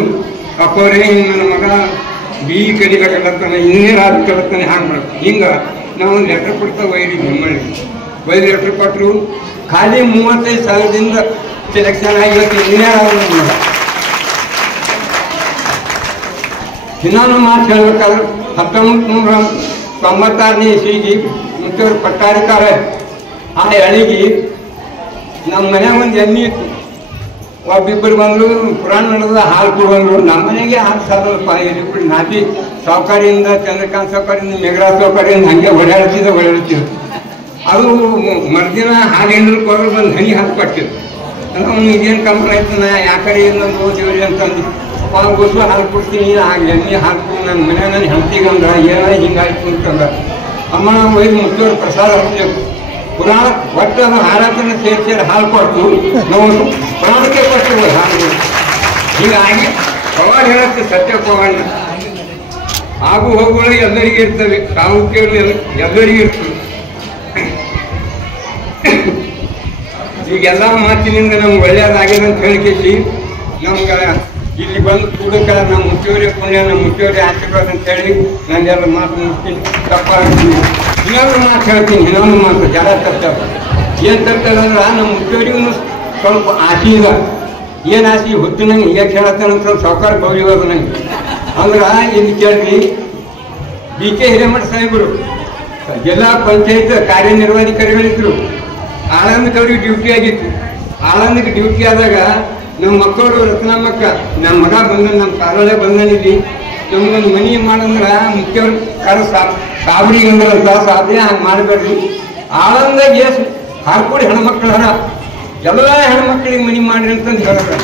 ಅಪ್ಪವರೇ ನನ್ನ ಮಗ BE ಕಲಿಬೇಕಲ್ಲತ್ತಾನೆ ಇಂಜಿನಿಯರ್ ಆಗಬೇಕಲ್ಲತ್ತಾನೆ ಹ್ಯಾಂಗೆ ಮಾಡ್ಬೇಕು. ಹಿಂಗೆ ನಾವೊಂದು ಲೆಟ್ರ್ ಕೊಡ್ತಾ ಒಯ್ದಿದ್ವಿ ಒಯ್ದು ಲೆಟ್ರ್ ಕೊಟ್ಟರು. ಖಾಲಿ 35,000ದಿಂದ ಸೆಲೆಕ್ಷನ್ ಆಗಿ ಇವತ್ತು ಇಂಜಿನಿಯರ್ ಆಗೋದು. ಇನ್ನೊಂದು ಮಾತು ಹೇಳ್ಬೇಕಾದ್ರೆ 1996ನೇ ಇಸ್ವಿಗೆ ಮುಖ್ಯವ್ರ ಪಟ್ಟಾಧಿಕಾರ ಆ ಎಳಿಗೆ ನಮ್ಮ ಮನ್ಯಾಗ ಒಂದು ಎಮ್ಮೆ ಇತ್ತು. ಒಬ್ಬಿಬ್ಬರು ಬಂದರು ಪುರಾಣ ನಡೆದ ಹಾಲು ಕೊಡುವಂದ್ರು. ನಮ್ಮ ಮನೆಗೆ ಹಾಲು ಸಾಲಲ್ಪ ಇಬ್ಬರು ನಾಟಿ ಸೌಕರ್ಯದಿಂದ ಚಂದ್ರಕಾಂತ್ ಸೌಕರ್ಯದಿಂದ ಮೇಘರಾಜ್ ಸೌಕರ್ಯದಿಂದ ಹಂಗೆ ಓಡಾಡ್ತಿದ್ದ. ಅದು ಮರ್ದಿನ ಹಾಲು ಹೆಣ್ಣಕ್ಕೆ ಹೋದ್ರೆ ಬಂದು ಹನಿ ಹಾಲು ಕೊಟ್ಟಿದ್ದು. ಅವ್ನು ಇದೇನು ಕಂಪ್ನಿ ಆಯ್ತು ನಾ ಯಾಕಡೆ ಇನ್ನೊಂದು ಓದಿವ್ರಿ ಅಂತಂದು ಗೊತ್ತು ಹಾಲು ಕೊಡ್ತೀನಿ ಆಗಲಿ ಎಣ್ಣೆ ಹಾಲು ಕೊಡು ನನ್ನ ಮನೆ ನನ್ನ ಹೆಂಡ್ತಿಗಂದ ಏನ ಹಿಂಗಾಯ್ತು ಅಂತಂದ. ಅಮ್ಮ ನಾವು ಒಯ್ದು ಮುಖ್ಯವ್ರ ಪ್ರಸಾದ ಹಾಕ್ಬೇಕು. ಪುರಾಣ ಒಟ್ಟು ಅದು ಹಾರಾಟನ ಸೇರಿ ಹಾಲು ಕೊಟ್ಟು ನಾವು ಪುರಾಣಕ್ಕೆ ಕೊಡ್ತೇವೆ ಹಾಲು. ಹೀಗಾಗಿ ಪವಾಡ ಹೇಳುತ್ತೆ ಸತ್ಯ ಪವಾಡ. ಆಗು ಹೋಗುಗಳು ಎಲ್ಲರಿಗೂ ಇರ್ತವೆ. ತಾವು ಕೇಳಿ ಎಲ್ಲರಿಗೂ ಇರ್ತವೆ. ಈಗೆಲ್ಲ ಮಾತಿನಿಂದ ನಮ್ಗೆ ಒಳ್ಳೆಯದಾಗಿದೆ ಅಂತ ಹೇಳಿಕೇಸಿ ನಮ್ಗೆ ಇಲ್ಲಿ ಬಂದು ಕೂಡಕ್ಕೆ ನಮ್ಮ ಮುಖ್ಯವರೇ ಪುಣ್ಯ ನಮ್ಮ ಮುಖ್ಯವರೇ ಆಶೀರ್ವಾದ ಅಂತ ಹೇಳಿ ನಾನೆಲ್ಲ ಮಾತು ಮುಗಿಸ್ತೀನಿ. ತಪ್ಪಾಗ್ತೀನಿ. ಇನ್ನೊಂದು ಮಾತು ಹೇಳ್ತೀನಿ. ಇನ್ನೊಂದು ಮಾತು ಜನ ತರ್ತಾರೆ. ಏನು ತರ್ತಾರೆ ಅಂದ್ರೆ ನಮ್ಮ ಮುಖ್ಯವರಿಗೂ ಸ್ವಲ್ಪ ಆಸೆ ಇಲ್ಲ. ಏನು ಆಸೆ ಹೊತ್ತು ನಂಗೆ ಹೇಗೆ ಹೇಳತ್ತಾನಂತ ಸ್ವಲ್ಪ ಸಾವುಕಾರ ಗೌರಿವಾದ ನಂಗೆ ಅಂದ್ರೆ ಇಲ್ಲಿ ಕೇಳಿ BK ಹಿರೇಮಠ ಸಾಹೇಬರು ಜಿಲ್ಲಾ ಪಂಚಾಯತ್ ಕಾರ್ಯನಿರ್ವಹಣಾಧಿಕಾರಿಗಳಿದ್ರು. ಆಳಂದಕ್ಕೆ ಡ್ಯೂಟಿ ಆಗಿತ್ತು. ಆಳಂದಕ್ಕೆ ಡ್ಯೂಟಿ ಆದಾಗ ನಮ್ಮ ಮಕ್ಕಳು ರತ್ನಮ್ಮಕ್ಕ ನಮ್ಮ ಮಗ ಬಂದ ನಮ್ಮ ಕಾರಳೆ ಬಂದನಿಲ್ಲಿ ನಮ್ಗೊಂದು ಮನೆ ಮಾಡಂದ್ರೆ ಮುಖ್ಯವ್ರ ಕರೆ ಸಾಬ್ರಿಗೆ ಅಂದ್ರಂತ ಸಾಬ್ರಿ ಹಂಗೆ ಮಾಡಬೇಡ್ರಿ. ಆಳಂದಾಗ ಎಷ್ಟು ಹಾರ್ಕೊಡಿ ಹೆಣ್ಮಕ್ಳು ಹರ ಎಲ್ಲ ಹೆಣ್ಮಕ್ಳಿಗೆ ಮನೆ ಮಾಡ್ರಿ ಅಂತಂದು ಹೇಳಿದ್ರೆ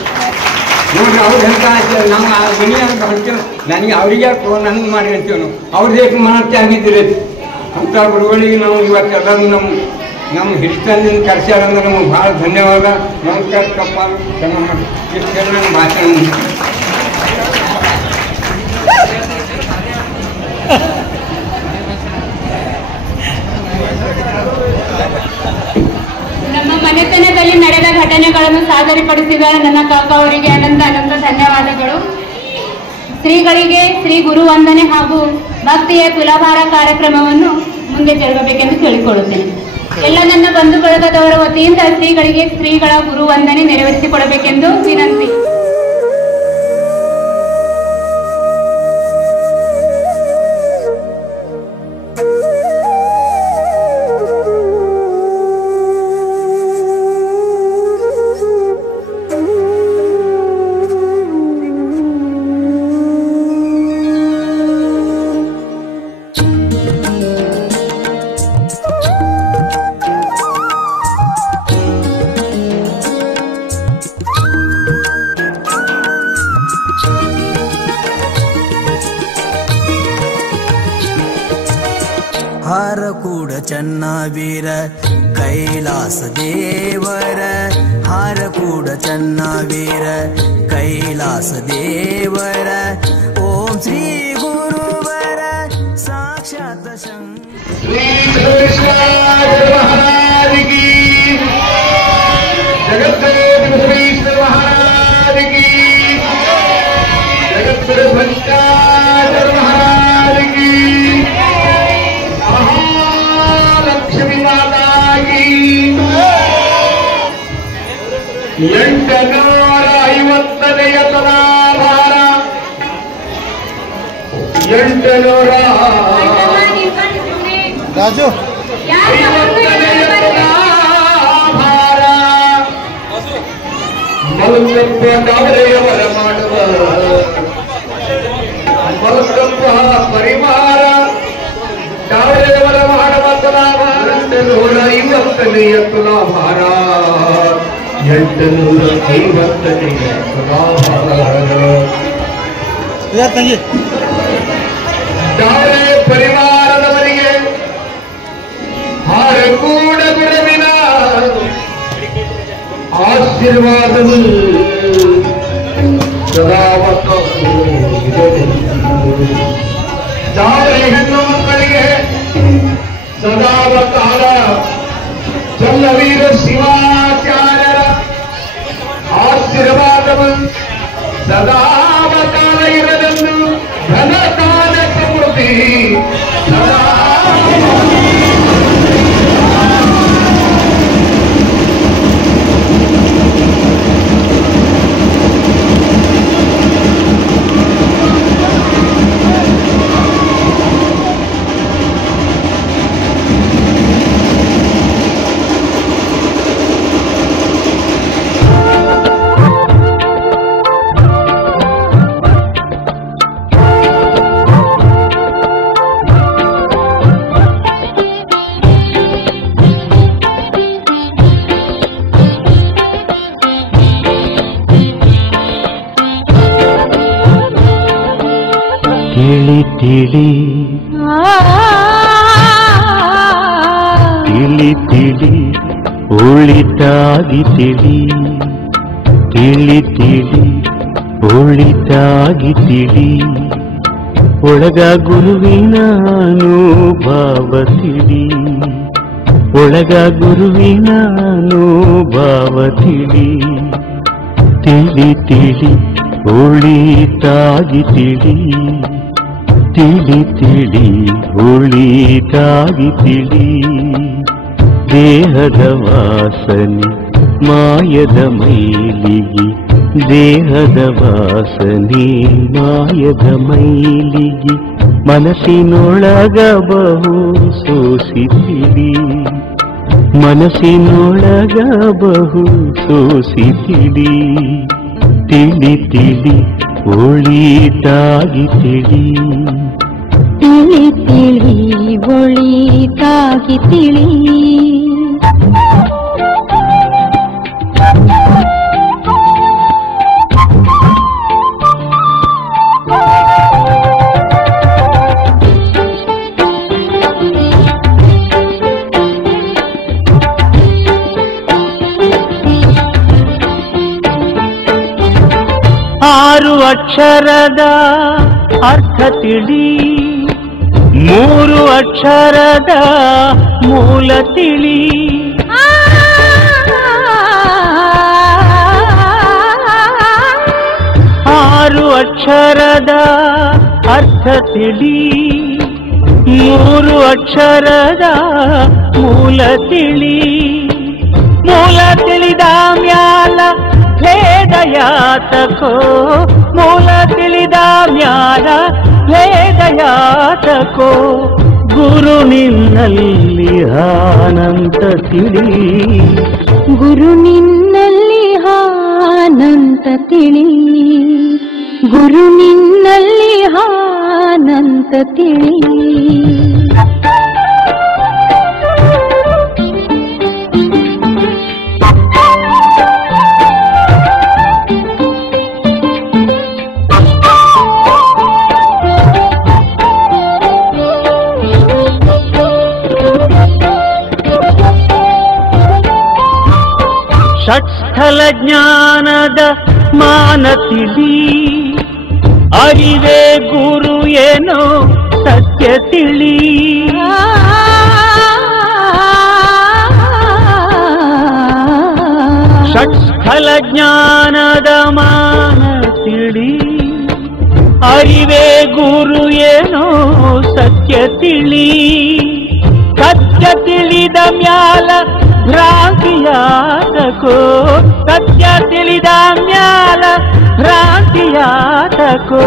ನೋಡ್ರಿ ಅವ್ರು ಎಂತ ಆಸೆ ನಾವು ಆ ಮನೆ ಅಂತ ಹೊಂಟೇವೆ. ನನಗೆ ಅವ್ರಿಗೆ ನನಗೆ ಮಾಡಿ ಅಂತೇವೆ ನಾವು ಅವ್ರದ್ದು ಏಕೆ ಮಾಡತ್ತೆ ಆಗಿದ್ದೀರಿ ಅಂತ ಗುರುಗಳಿಗೆ ನಾವು ಇವತ್ತೆಲ್ಲರೂ ನಮ್ಮ ಹಿರಿತನದಿಂದ ಕರ್ಸ್ಯಾರಂದ್ರೆ ನಮಗೆ ಭಾಳ ಧನ್ಯವಾದ. ನಮಸ್ಕಾರ ಕಪ್ಪ ಕ್ಷಮ ಮಾಡಿ ಇಷ್ಟು ಹೇಳಿ ನನ್ನ ಭಾಷಣ ಗೀತೆಗಳನ್ನು ಸಾದರಪಡಿಸಿದ ನನ್ನ ಕಾಕ ಅವರಿಗೆ ಅನಂತ ಧನ್ಯವಾದಗಳು. ಶ್ರೀಗಳಿಗೆ ಶ್ರೀ ಗುರು ವಂದನೆ ಹಾಗೂ ಭಕ್ತಿಯ ತುಲಾಭಾರ ಕಾರ್ಯಕ್ರಮವನ್ನು ಮುಂದೆ ಜರುಗಬೇಕೆಂದು ಕೇಳಿಕೊಳ್ಳುತ್ತೇನೆ. ಎಲ್ಲ ನನ್ನ ಬಂಧು ಬಳಗದವರ ವತಿಯಿಂದ ಶ್ರೀಗಳಿಗೆ ಶ್ರೀಗಳ ಗುರು ವಂದನೆ ನೆರವೇರಿಸಿಕೊಡಬೇಕೆಂದು ವಿನಂತಿ. ಹಾರಕೂಡ ಚನ್ನವೀರ ಕೈಲಾಸ ದೇವರ ಹಾರಕೂಡ ಚನ್ನವೀರ ಕೈಲಾಸ ದೇವರ ಓಂ ಶ್ರೀ ಗುರುವರ ಸಾಕ್ಷಾತ್ ಶ್ರೀ ಮಹಾರಾಜಿ ಜಗದ್ಗುರು ಶ್ರೀ ಮಹಾರಾಜಿ ಜಗದ್ಗುರು ಭಂಚಾಚರ ಮಹಾರಾಜಿ ಮಹಾಲಕ್ಷ್ಮಿ ಮಾತಾಗಿ 850ನೇ ತಲಾಭಾರ 800 ರಾಜು ಮಲಕಪ್ಪ ದಾವರೆಯವರ ಮಾಡುವ ಮಲಕಪ್ಪ ಪರಿವಾರ ದಾವರೆಯವರ ಮಾಡುವ ತುಲಾಭಾರ 850ನೇ ತುಲಾಭಾರ 850ನೇ ತುಲಾಭಾರ ದಾವರೆ ಪರಿವಾರದವರಿಗೆ ಹಾರಕೂಡ ಗುರುವಿನ ಆಶೀರ್ವಾದವು ಸದಾ ದಾವರೆ ಹೆಣ್ಣು ಮಕ್ಕಳಿಗೆ ಸದಾ ಕಾಲ ಚನ್ನವೀರ ಶಿವಾಚಾರ್ಯರ ಆಶೀರ್ವಾದವು ಸದಾ ಕಾಲ ಇರಲೆಂದು ಧನದಾನ ಸಮೃದ್ಧಿ ಸದಾ ತಿಳಿ ತಿಳಿ ತಿಳಿ ತಿಳಿ ಒಳಿತಾಗಿ ತಿಳಿ ತಿಳಿ ತಿಳಿ ಒಳಿತಾಗಿ ತಿಳಿ ಒಳಗ ಗುರುವಿನ ಅನುಭವ ತಿಳಿ ಒಳಗ ಗುರುವಿನ ಅನುಭವ ತಿಳಿ ತಿಳಿ ತಿಳಿ ಒಳಿತಾಗಿ ತಿಳಿ ತಿಳಿ ತಿಳಿ ಒಳಿತಾಗಿ ತಿಳಿ ದೇಹದ ವಾಸನೆ ಮಾಯದ ಮೈಲಿಗೆ ದೇಹದ ವಾಸನೆ ಮಾಯದ ಮೈಲಿಗೆ ಮನಸ್ಸಿನೊಳಗ ಬಹು ಸೋಸಿತಿಳಿ ಮನಸ್ಸಿನೊಳಗ ಬಹು ಸೋಸಿತಿಳಿ ತಿಳಿ ತಿಳಿ ಒಳಿತಾಗಿ ತಿಳಿ ತಿಳಿ ತಿಳಿ ಒಳಿತಾಗಿ ತಿಳಿ ಆರು ಅಕ್ಷರದ ಅರ್ಥ ತಿಳಿ ಮೂರು ಅಕ್ಷರದ ಮೂಲ ತಿಳಿ ಅಕ್ಷರದ ಅರ್ಥ ತಿಳಿ, 3 ಅಕ್ಷರದ ಮೂಲ ತಿಳಿ. ಮೂಲ ತಿಳಿದ ಮ್ಯಾಲ ಭೇದ ಯಾತಕೋ, ಮೂಲ ತಿಳಿದ ಮ್ಯಾಲ ಭೇದ ಯಾತಕೋ. ಗುರು ನಿನ್ನಲ್ಲಿ ಆನಂತ ತಿಳಿ, ಗುರು ನಿನ್ನಲ್ಲಿ ಆನಂತ ತಿಳಿ, ಗುರು ನಿನ್ನಲ್ಲಿ ಆನಂತ ತಿಳಿ. ಷಟ್ಸ್ಥಲ ಜ್ಞಾನದ ಮಾನ ತಿಳಿ, ಅರಿವೇ ಗುರು ಏನೋ ಸತ್ಯ ತಿಳಿ. ಷಟ್ಸ್ಥಲ ಜ್ಞಾನದ ಮಾನ ತಿಳಿ, ಅರಿವೇ ಗುರು ಏನೋ ಸತ್ಯ ತಿಳಿ. ಸತ್ಯ ತಿಳಿದ ಮ್ಯಾಲ ಭ್ರಾಂತಿಯಾತಕೋ, ಸತ್ಯ ತಿಳಿದ ಮ್ಯಾಲ ಭ್ರಾಂತಿಯಾತಕೋ.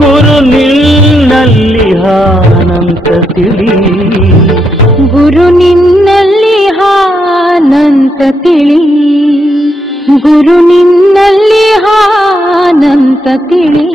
ಗುರು ನಿನ್ನಲ್ಲಿ ಆನಂತ ತಿಳಿ, ಗುರು ನಿನ್ನಲ್ಲಿ ಆನಂತ ತಿಳಿ, ಗುರು ನಿನ್ನಲ್ಲಿ ಆನಂತ ತಿಳಿ.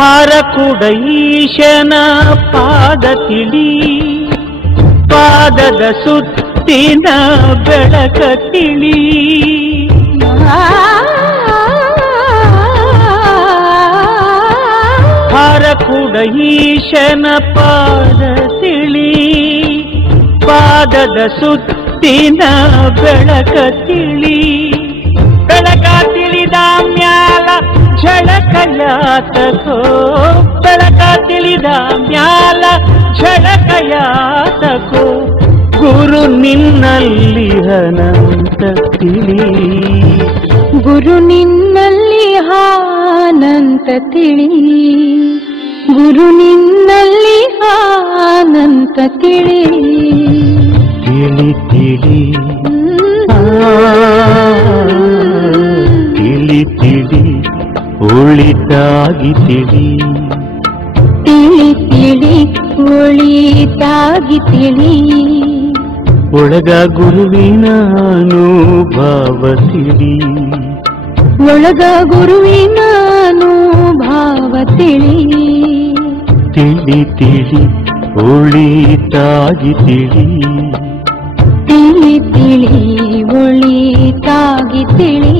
ಹಾರಕೂಡ ಈಶನ ಪಾದ ತಿಳಿ, ಪಾದದ ಸುತ್ತಿನ ಬೆಳಕ ತಿಳಿ. ಹಾರಕೂಡ ಈಶನ ಪಾದ ತಿಳಿ, ಪಾದದ ಸುತ್ತಿನ ಬೆಳಕ ತಿಳಿ. ಬೆಳಕ ತಿಳಿದ ಮ್ಯಾಲ ಝಳಕ ಯಾತಕೋ, ಬೆಳಕ ತಿಳಿದ ಮ್ಯಾಲ ಝಳಕ ಯಾತಕೋ. ಗುರು ನಿನ್ನಲ್ಲಿ ಅನಂತ ತಿಳಿ, ಗುರು ನಿನ್ನಲ್ಲಿ ಆನಂತ ತಿಳಿ, ಗುರು ನಿನ್ನಲ್ಲಿ ಆನಂತ ತಿಳಿ. ತಿಳಿ ತಿಳಿ ತಿಳಿ ತಿಳಿ ಒಳಿತಾಗಿ ತಿಳಿ, ತಿಳಿ ತಿಳಿ ಒಳಿತಾಗಿ ತಿಳಿ. ಒಳಗ ಗುರುವಿನ ಅನುಭವ ತಿಳಿ, ಒಳಗ ಗುರುವಿನ ಅನುಭವ ತಿಳಿ. ತಿಳಿ ತಿಳಿ ಒಳಿತಾಗಿ ತಿಳಿ, ತಿಳಿ ತಿಳಿ ಒಳಿತಾಗಿ ತಿಳಿ.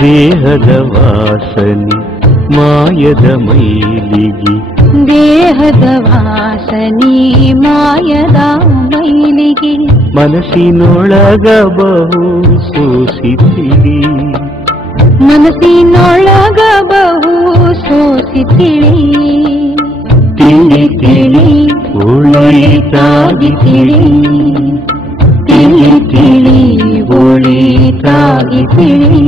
ದೇಹದ ವಾಸನೆ ಮಾಯದ ಮೈಲಿಗೆ, ದೇಹದ ವಾಸನೆ ಮಾಯದ ಮೈಲಿಗೆ. ಮನಸ್ಸಿನೊಳಗ ಬಹು ಸೋಸಿತಿಳಿ, ಮನಸ್ಸಿನೊಳಗ ಬಹು ಸೋಸಿತಿಳಿ. ತಿಳಿ ತಿಳಿ ಒಳಿತಾಗಿ ತಿಳಿ, ತಿಳಿ ತಿಳಿ ಒಳಿತಾಗಿ ತಿಳಿ.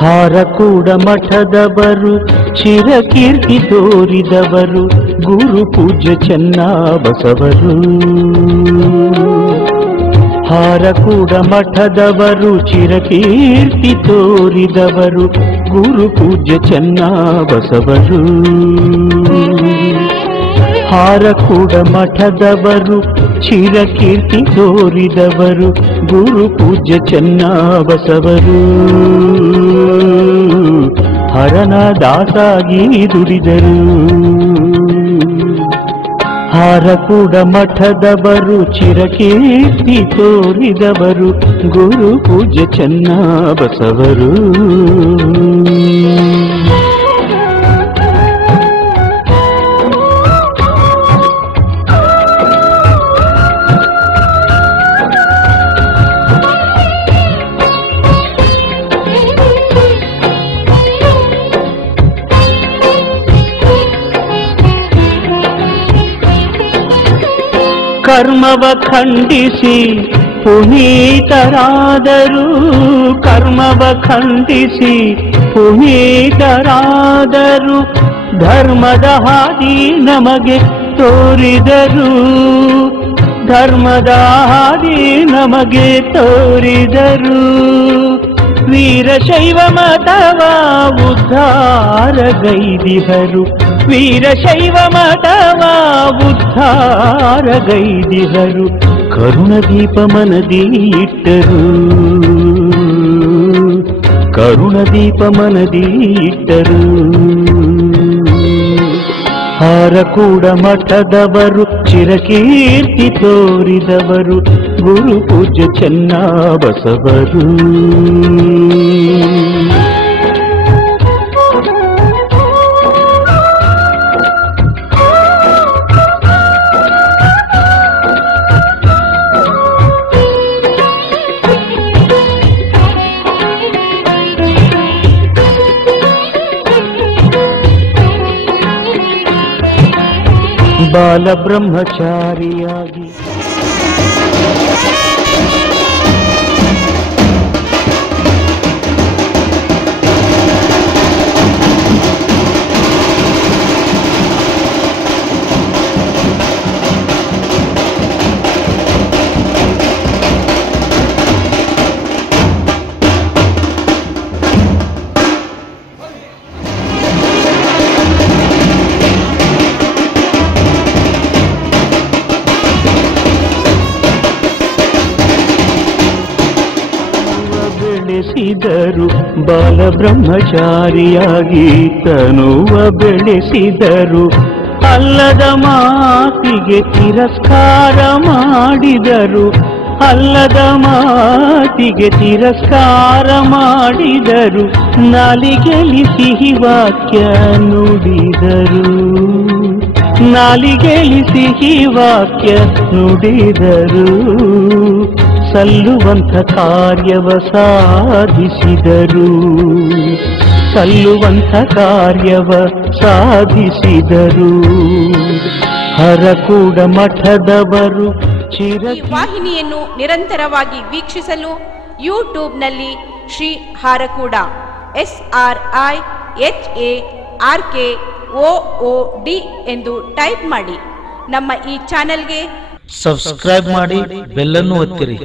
ಹಾರಕೂಡ ಮಠದವರು ಚಿರಕೀರ್ತಿ ತೋರಿದವರು ಗುರು ಪೂಜ್ಯ ಚೆನ್ನಬಸವರು. ಹಾರಕೂಡ ಮಠದವರು ಚಿರಕೀರ್ತಿ ತೋರಿದವರು ಗುರು ಪೂಜ್ಯ ಚೆನ್ನಬಸವರು. ಹಾರಕೂಡ ಮಠದವರು ಚಿರಕೀರ್ತಿ ತೋರಿದವರು ಗುರು ಪೂಜ್ಯ ಚೆನ್ನಬಸವರು ಹರನ ದಾಸಾಗಿ ದುಡಿದರು. ಹಾರಕೂಡ ಮಠದವರು ಚಿರಕೀರ್ತಿ ತೋರಿದವರು ಗುರು ಪೂಜ್ಯ ಚೆನ್ನಬಸವರು. ಕರ್ಮವ ಖಂಡಿಸಿ ಪುನೀತರಾದರು, ಕರ್ಮವ ಖಂಡಿಸಿ ಪುನೀತರಾದರು, ಧರ್ಮದ ಹಾದಿ ನಮಗೆ ತೋರಿದರು, ಧರ್ಮದ ಹಾದಿ ನಮಗೆ ತೋರಿದರು. ವೀರಶೈವ ಮತವ ಉದ್ಧಾರಗೈದಿಹರು, ವೀರಶೈವ ಮತವ ಉದ್ಧಾರಗೈದಿಹರು, ಕರುಣದೀಪ ಮನದಿ ಇಟ್ಟರು, ಕರುಣದೀಪ ಮನದಿ ಇಟ್ಟರು. ಹಾರಕೂಡ ಮಠದವರು ಚಿರಕೀರ್ತಿ ತೋರಿದವರು ಗುರು ಪೂಜ್ಯ ಚೆನ್ನಬಸವರು. ಬಾಲ ಬ್ರಹ್ಮಚಾರಿಯಾಗಿ ಬೆಳೆಸಿದರು, ಬಾಲ ಬ್ರಹ್ಮಚಾರಿಯಾಗಿ ತನುವ ಬೆಳೆಸಿದರು, ಅಲ್ಲದ ಮಾತಿಗೆ ತಿರಸ್ಕಾರ ಮಾಡಿದರು, ಅಲ್ಲದ ಮಾತಿಗೆ ತಿರಸ್ಕಾರ ಮಾಡಿದರು, ನಾಲಿಗೆಯಲ್ಲಿ ಸಿಹಿ ವಾಕ್ಯ ನುಡಿದರು, ನಾಲಿಗೆಯಲ್ಲಿ ಸಿಹಿ ವಾಕ್ಯ ನುಡಿದರು, ಸಲ್ಲುವಂಥ ಕಾರ್ಯವ ಸಾಧಿಸಿದರು, ಸಲ್ಲುವಂಥ ಕಾರ್ಯವ ಸಾಧಿಸಿದರು. ಹರಕೂಡ ಮಠದವರು ಈ ವಾಹಿನಿಯನ್ನು ನಿರಂತರವಾಗಿ ವೀಕ್ಷಿಸಲು ಯೂಟ್ಯೂಬ್ನಲ್ಲಿ ಶ್ರೀ ಹಾರಕೂಡ SRIHARKOOD ಎಂದು ಟೈಪ್ ಮಾಡಿ. ನಮ್ಮ ಈ ಚಾನೆಲ್ಗೆ ಸಬ್ಸ್ಕ್ರೈಬ್ ಮಾಡಿ, ಬೆಲ್ ಅನ್ನು ಒತ್ತಿರಿ.